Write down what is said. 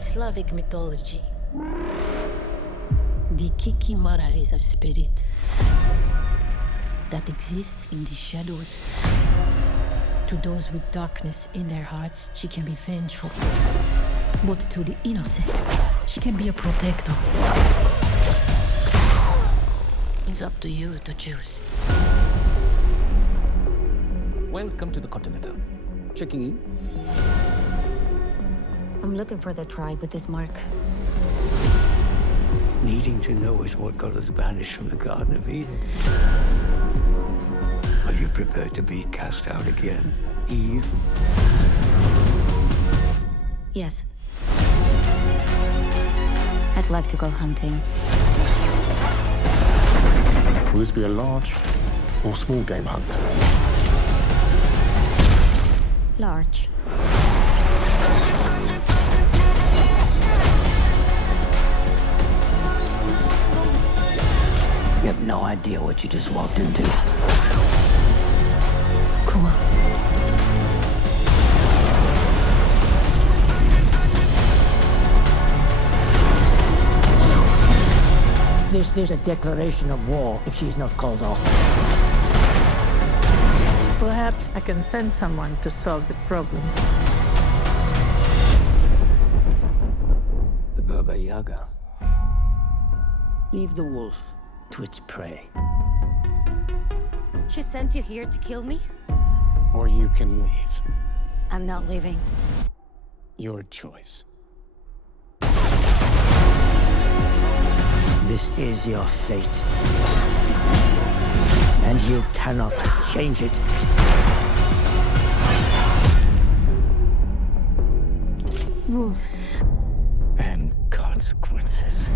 In Slavic mythology, the Kikimara is a spirit that exists in the shadows. To those with darkness in their hearts, she can be vengeful. But to the innocent, she can be a protector. It's up to you to choose. Welcome to the Continental. Checking in. I'm looking for the tribe with this mark. Needing to know is what got us banished from the Garden of Eden. Are you prepared to be cast out again, Eve? Yes. I'd like to go hunting. Will this be a large or small game hunt? Large. You have no idea what you just walked into. Cool. There's a declaration of war if she's not called off. Perhaps I can send someone to solve the problem. The Baba Yaga. Leave the wolf to its prey. She sent you here to kill me? Or you can leave. I'm not leaving. Your choice. This is your fate. And you cannot change it. Rules. And consequences.